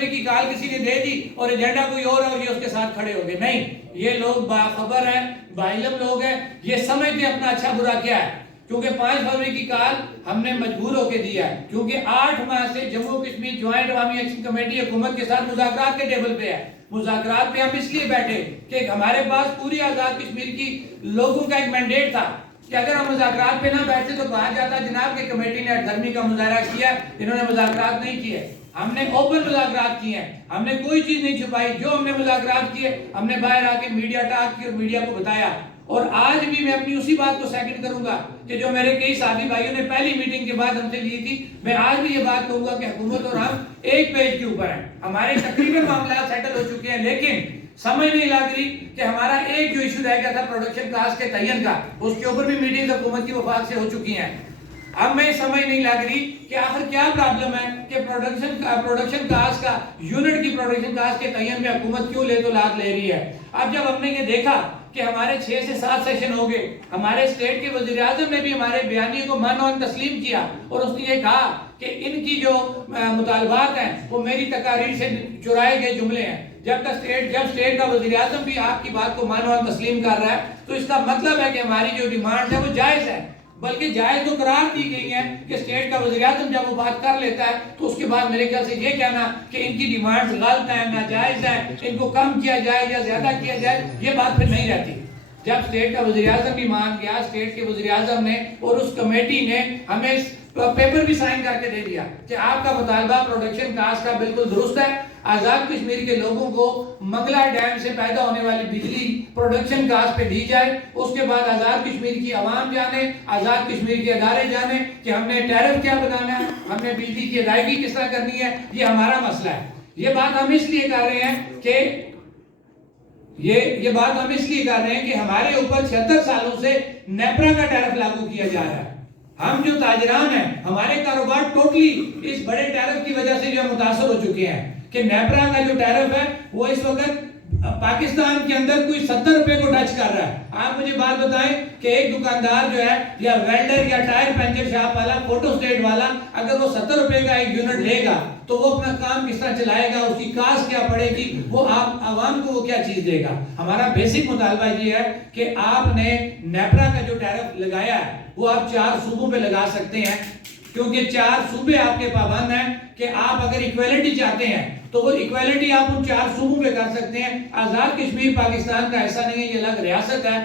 فروری کی کال کسی نے دے دی اور ایجنڈا کوئی اور ہے اور یہ اس کے ساتھ کھڑے ہو گئے. نہیں, یہ لوگ باخبر ہیں, باعلم لوگ ہیں, یہ سمجھتے اپنا اچھا برا کیا ہے. کیونکہ 5 فروری کی کال ہم نے مجبور ہو کے دیا ہے, کیونکہ 8 ماہ سے جموں کشمیر جوائنٹ عوامی ایکشن کمیٹی حکومت کے ساتھ مذاکرات کے ٹیبل پہ ہے. مذاکرات پہ ہم اس لیے بیٹھے کہ ہمارے پاس پوری آزاد کشمیر کی لوگوں کا ایک مینڈیٹ تھا کہ اگر ہم مذاکرات پہ نہ بیٹھتے تو کہا جاتا جناب کہ کمیٹی نے ہٹدھرمی کا مظاہرہ کیا, انہوں نے مذاکرات نہیں کیے. ہم نے اوپن مذاکرات کیے ہیں, ہم نے کوئی چیز نہیں چھپائی. جو ہم نے مذاکرات کیے ہم نے باہر آ کے میڈیا ٹاک کی اور میڈیا کو بتایا. اور آج بھی میں اپنی اسی بات کو سیکنڈ کروں گا کہ جو میرے کئی ساتھی بھائیوں نے پہلی میٹنگ کے بعد ہم سے لی تھی, میں آج بھی یہ بات کہوں گا کہ حکومت اور ہم ایک پیج کے اوپر ہیں. ہمارے تقریباً معاملات سیٹل ہو چکے ہیں, لیکن سمجھ نہیں لگ رہی کہ ہمارا ایک جو ایشو رہ گیا تھا پروڈکشن کاسٹ کے تعین کا, اس کے اوپر بھی میٹنگ حکومت کی وفاق سے ہو چکی ہیں. اب میں سمجھ نہیں لگ رہی کہ آخر کیا پرابلم ہے کہ پروڈکشن کاسٹ کا یونٹ کی پروڈکشن کاسٹ کے تعین میں حکومت کیوں لے تو لاد لے رہی ہے. اب جب ہم نے یہ دیکھا کہ ہمارے 6 سے 7 سیشن ہو گئے, ہمارے اسٹیٹ کے وزیر اعظم نے بھی ہمارے بیانیے کو مانو تسلیم کیا اور اس نے یہ کہا کہ ان کی جو مطالبات ہیں وہ میری تقاریر سے چرائے گئے جملے ہیں. جب اسٹیٹ کا وزیر اعظم بھی آپ کی بات کو مانو تسلیم کر رہا ہے تو اس کا مطلب ہے کہ ہماری جو ڈیمانڈ ہے وہ جائز ہے, بلکہ جائز تو قرار دی گئی ہے کہ اسٹیٹ کا وزیر اعظم جب وہ بات کر لیتا ہے تو اس کے بعد میرے خیال سے یہ کہنا کہ ان کی ڈیمانڈز غلط ہیں, ناجائز ہیں, ان کو کم کیا جائے یا زیادہ کیا جائے, یہ بات پھر نہیں رہتی. جب اسٹیٹ کا وزیر اعظم بھی مان گیا, اسٹیٹ کے وزیر اعظم نے اور اس کمیٹی نے ہمیں پیپر بھی سائن کر کے دے دیا کہ آپ کا مطالبہ پروڈکشن کاسٹ کا بالکل درست ہے, آزاد کشمیر کے لوگوں کو منگلا ڈیم سے پیدا ہونے والی بجلی پروڈکشن کاسٹ پہ دی جائے. اس کے بعد آزاد کشمیر کی عوام جانے, آزاد کشمیر کے ادارے جانے کہ ہم نے ٹیرف کیا بنانا ہے, ہم نے بجلی کی ادائیگی کس طرح کرنی ہے, یہ ہمارا مسئلہ ہے. یہ بات ہم اس لیے کر رہے ہیں کہ یہ بات ہم اس لیے کر رہے ہیں کہ ہمارے اوپر 76 سالوں سے نیپرا کا ٹیرف لاگو کیا جا رہا ہے. ہم جو تاجران ہیں, ہمارے کاروبار ٹوٹلی اس بڑے ٹیرف کی وجہ سے جو متاثر ہو چکے ہیں کہ نیپرا کا جو ٹیرف ہے وہ اس وقت پاکستان کے اندر کوئی 70 روپے کو ٹچ کر رہا ہے. آپ مجھے بات بتائیں کہ ایک دکاندار جو ہے یا ویلڈر یا ٹائر پنچر شاپ والا, فوٹو سٹیٹ والا, اگر وہ 70 روپے کا ایک یونٹ لے گا تو وہ اپنا کام کس طرح چلائے گا, اس کی کاسٹ کیا پڑے گی, وہ آپ عوام کو وہ کیا چیز دے گا. ہمارا بیسک مطالبہ یہ ہے کہ آپ نے نیپرا کا جو ٹیرف لگایا ہے وہ آپ 4 صوبوں پہ لگا سکتے ہیں, کیونکہ 4 صوبے آپ کے پابند ہیں کہ آپ اگر ایکویلٹی چاہتے ہیں تو وہ ایکویلٹی آپ ان 4 صوبوں پہ کر سکتے ہیں. آزاد کشمیر پاکستان کا ایسا نہیں ہے, یہ الگ ریاست ہے.